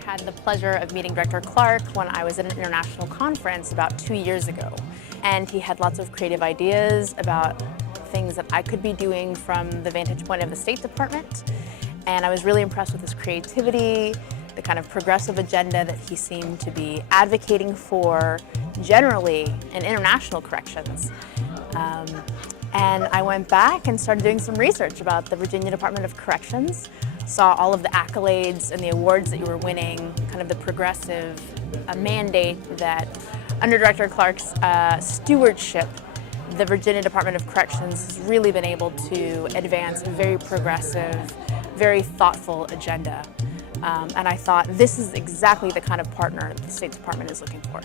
I had the pleasure of meeting Director Clark when I was at an international conference about 2 years ago. And he had lots of creative ideas about things that I could be doing from the vantage point of the State Department. And I was really impressed with his creativity, the kind of progressive agenda that he seemed to be advocating for generally in international corrections. And I went back and started doing some research about the Virginia Department of Corrections, saw all of the accolades and the awards that you were winning, kind of the progressive mandate that under Director Clark's stewardship, the Virginia Department of Corrections has really been able to advance a very progressive, very thoughtful agenda. And I thought this is exactly the kind of partner the State Department is looking for.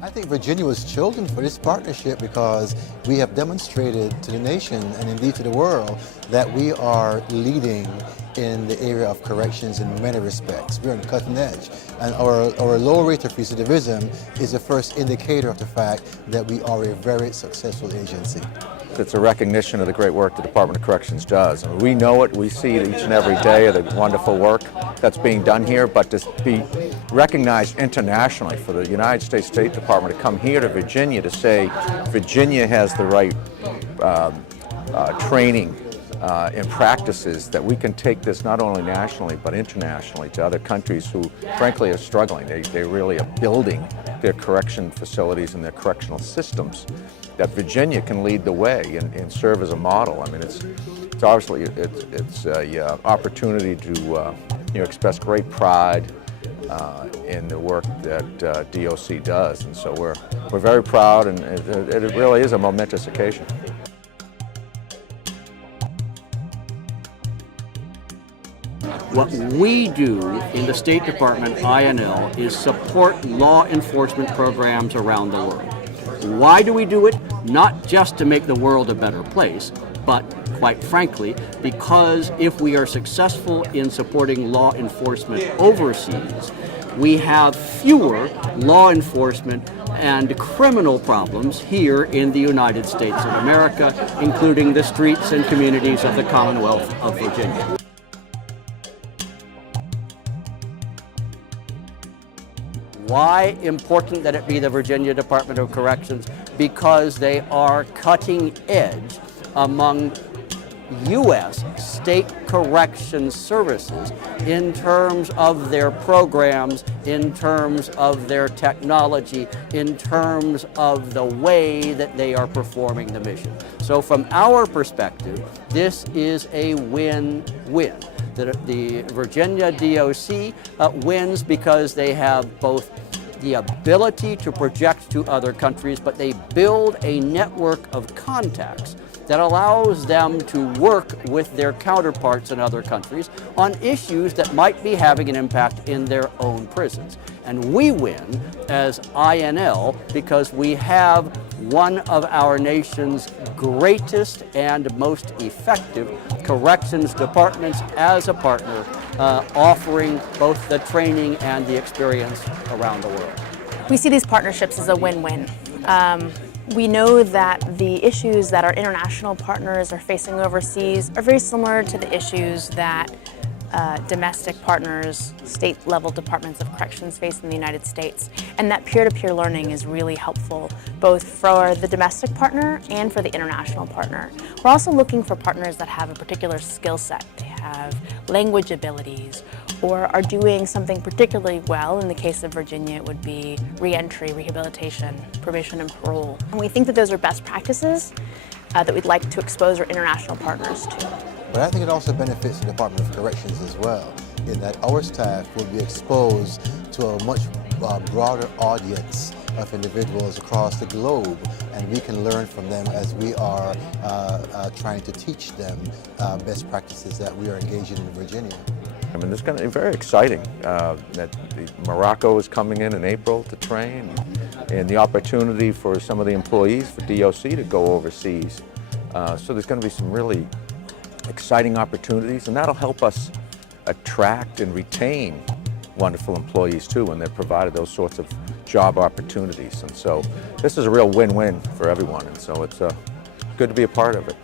I think Virginia was chosen for this partnership because we have demonstrated to the nation and indeed to the world that we are leading in the area of corrections in many respects. We're on the cutting edge, and our low rate of recidivism is the first indicator of the fact that we are a very successful agency. It's a recognition of the great work the Department of Corrections does. I mean, we know it, we see it each and every day of the wonderful work that's being done here, but to be recognized internationally for the United States State Department to come here to Virginia to say Virginia has the right training and practices, that we can take this not only nationally but internationally to other countries who frankly are struggling. They really are building their correction facilities and their correctional systems, that Virginia can lead the way and serve as a model. I mean, it's obviously it's a opportunity to express great pride in the work that DOC does, and so we're very proud, and it really is a momentous occasion. What we do in the State Department INL is support law enforcement programs around the world. Why do we do it? Not just to make the world a better place, but quite frankly, because if we are successful in supporting law enforcement overseas, we have fewer law enforcement and criminal problems here in the United States of America, including the streets and communities of the Commonwealth of Virginia. Why important that it be the Virginia Department of Corrections? Because they are cutting edge among U.S. state corrections services in terms of their programs, in terms of their technology, in terms of the way that they are performing the mission. So from our perspective, this is a win-win. The Virginia DOC wins because they have both the ability to project to other countries, but they build a network of contacts that allows them to work with their counterparts in other countries on issues that might be having an impact in their own prisons. And we win as INL because we have one of our nation's greatest and most effective corrections departments as a partner, offering both the training and the experience around the world. We see these partnerships as a win-win. We know that the issues that our international partners are facing overseas are very similar to the issues that domestic partners, state-level departments of corrections face in the United States, and that peer-to-peer learning is really helpful, both for the domestic partner and for the international partner. We're also looking for partners that have a particular skill set. They have language abilities, or are doing something particularly well. In the case of Virginia, it would be reentry, rehabilitation, probation and parole. And we think that those are best practices that we'd like to expose our international partners to. But I think it also benefits the Department of Corrections as well, in that our staff will be exposed to a much broader audience of individuals across the globe, and we can learn from them as we are trying to teach them best practices that we are engaging in Virginia. I mean, it's going to be very exciting that Morocco is coming in April to train, and the opportunity for some of the employees for DOC to go overseas. So there's going to be some really exciting opportunities, and that'll help us attract and retain wonderful employees too when they're provided those sorts of job opportunities. And so this is a real win-win for everyone, and so it's good to be a part of it.